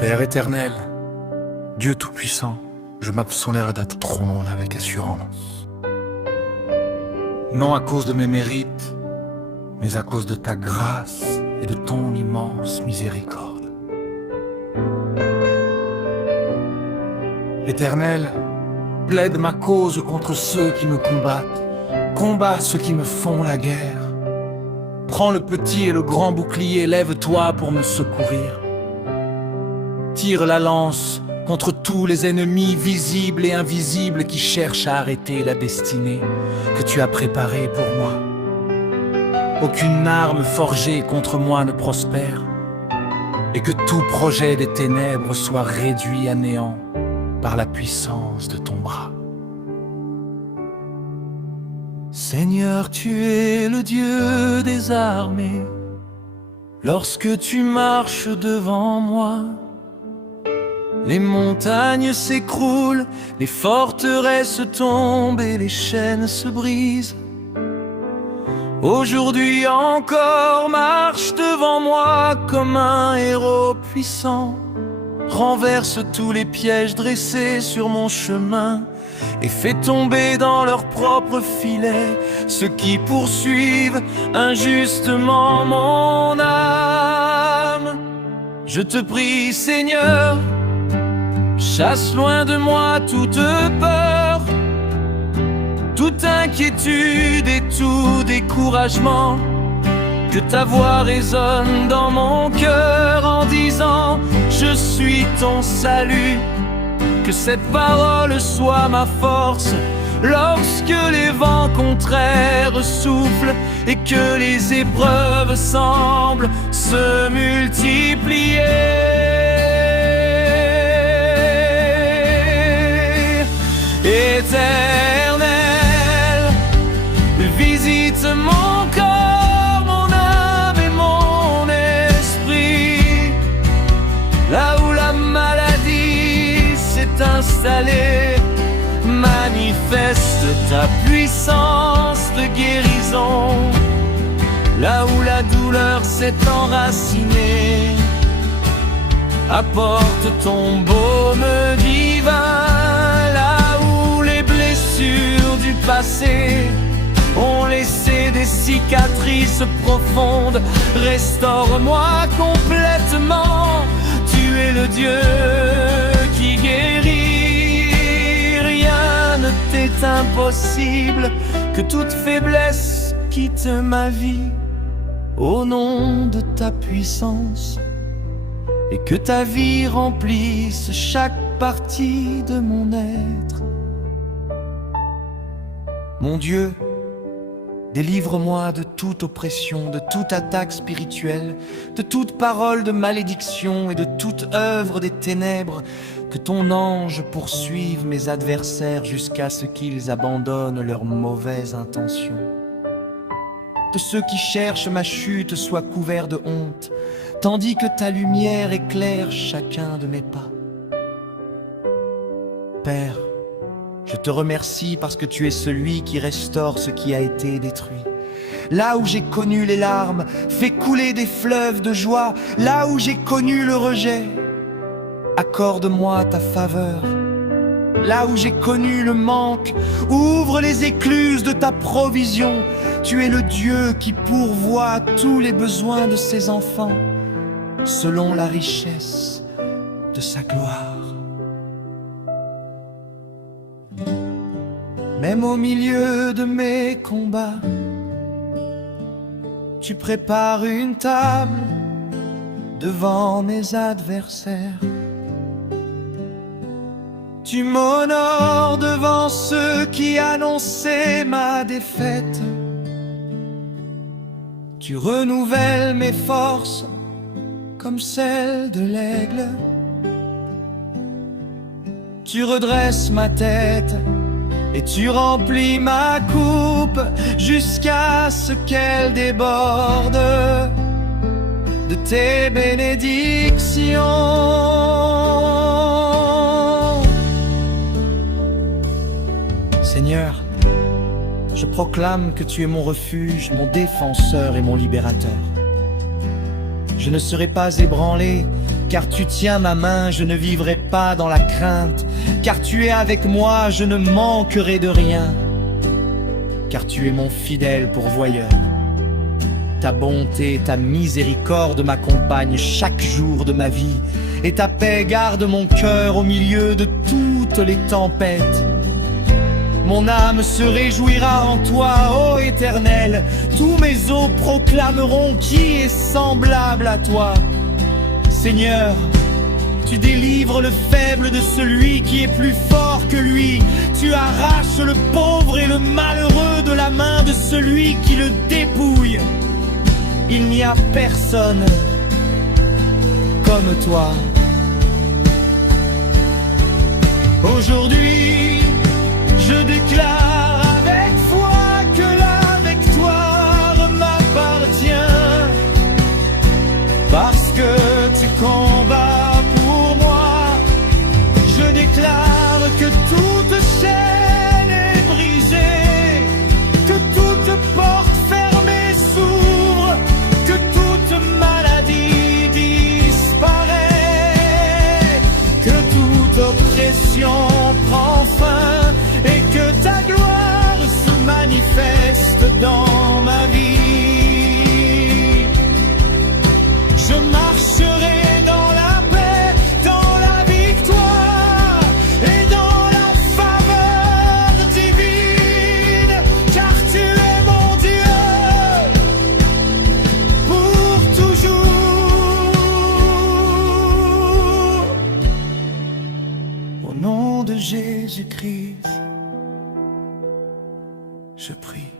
Père éternel, Dieu tout-puissant, je m'absonnerai d'être trop long avec assurance. Non à cause de mes mérites, mais à cause de ta grâce et de ton immense miséricorde. Éternel, plaide ma cause contre ceux qui me combattent, combat ceux qui me font la guerre. Prends le petit et le grand bouclier, lève-toi pour me secourir. Tire la lance contre tous les ennemis visibles et invisibles qui cherchent à arrêter la destinée que tu as préparée pour moi. Aucune arme forgée contre moi ne prospère, et que tout projet des ténèbres soit réduit à néant par la puissance de ton bras. Seigneur, tu es le Dieu des armées. Lorsque tu marches devant moi, les montagnes s'écroulent, les forteresses tombent et les chaînes se brisent. Aujourd'hui encore, marche devant moi comme un héros puissant. Renverse tous les pièges dressés sur mon chemin et fais tomber dans leurs propres filets ceux qui poursuivent injustement mon âme. Je te prie, Seigneur, chasse loin de moi toute peur, toute inquiétude et tout découragement. Que ta voix résonne dans mon cœur en disant « Je suis ton salut ». Que cette parole soit ma force lorsque les vents contraires soufflent et que les épreuves semblent se multiplier. Éternel, visite mon corps, mon âme et mon esprit. Là où la maladie s'est installée, manifeste ta puissance de guérison. Là où la douleur s'est enracinée, apporte ton baume divin. Du passé ont laissé des cicatrices profondes. Restaure-moi complètement. Tu es le Dieu qui guérit. Rien ne t'est impossible. Que toute faiblesse quitte ma vie au nom de ta puissance, et que ta vie remplisse chaque partie de mon être. Mon Dieu, délivre-moi de toute oppression, de toute attaque spirituelle, de toute parole de malédiction et de toute œuvre des ténèbres. Que ton ange poursuive mes adversaires jusqu'à ce qu'ils abandonnent leurs mauvaises intentions. Que ceux qui cherchent ma chute soient couverts de honte, tandis que ta lumière éclaire chacun de mes pas. Père, je te remercie parce que tu es celui qui restaure ce qui a été détruit. Là où j'ai connu les larmes, fais couler des fleuves de joie. Là où j'ai connu le rejet, accorde-moi ta faveur. Là où j'ai connu le manque, ouvre les écluses de ta provision. Tu es le Dieu qui pourvoit tous les besoins de ses enfants, selon la richesse de sa gloire. Même au milieu de mes combats, tu prépares une table devant mes adversaires. Tu m'honores devant ceux qui annonçaient ma défaite. Tu renouvelles mes forces comme celles de l'aigle. Tu redresses ma tête et tu remplis ma coupe jusqu'à ce qu'elle déborde de tes bénédictions. Seigneur, je proclame que tu es mon refuge, mon défenseur et mon libérateur. Je ne serai pas ébranlé Car tu tiens ma main, je ne vivrai pas dans la crainte. Car tu es avec moi, je ne manquerai de rien. Car tu es mon fidèle pourvoyeur. Ta bonté, ta miséricorde m'accompagnent chaque jour de ma vie. Et ta paix garde mon cœur au milieu de toutes les tempêtes. Mon âme se réjouira en toi, ô Éternel. Tous mes os proclameront qui est semblable à toi. Seigneur, tu délivres le faible de celui qui est plus fort que lui. Tu arraches le pauvre et le malheureux de la main de celui qui le dépouille. Il n'y a personne comme toi. Aujourd'hui, je déclare avec foi que la victoire m'appartient. Parce que tu combats pour moi, je déclare que toute chaîne est brisée, que toute porte fermée s'ouvre, que toute maladie disparaît, que toute oppression prend fin et que ta gloire se manifeste dans ma vie. Je marcherai dans la paix, dans la victoire et dans la faveur divine, car tu es mon Dieu pour toujours. Au nom de Jésus-Christ, je prie.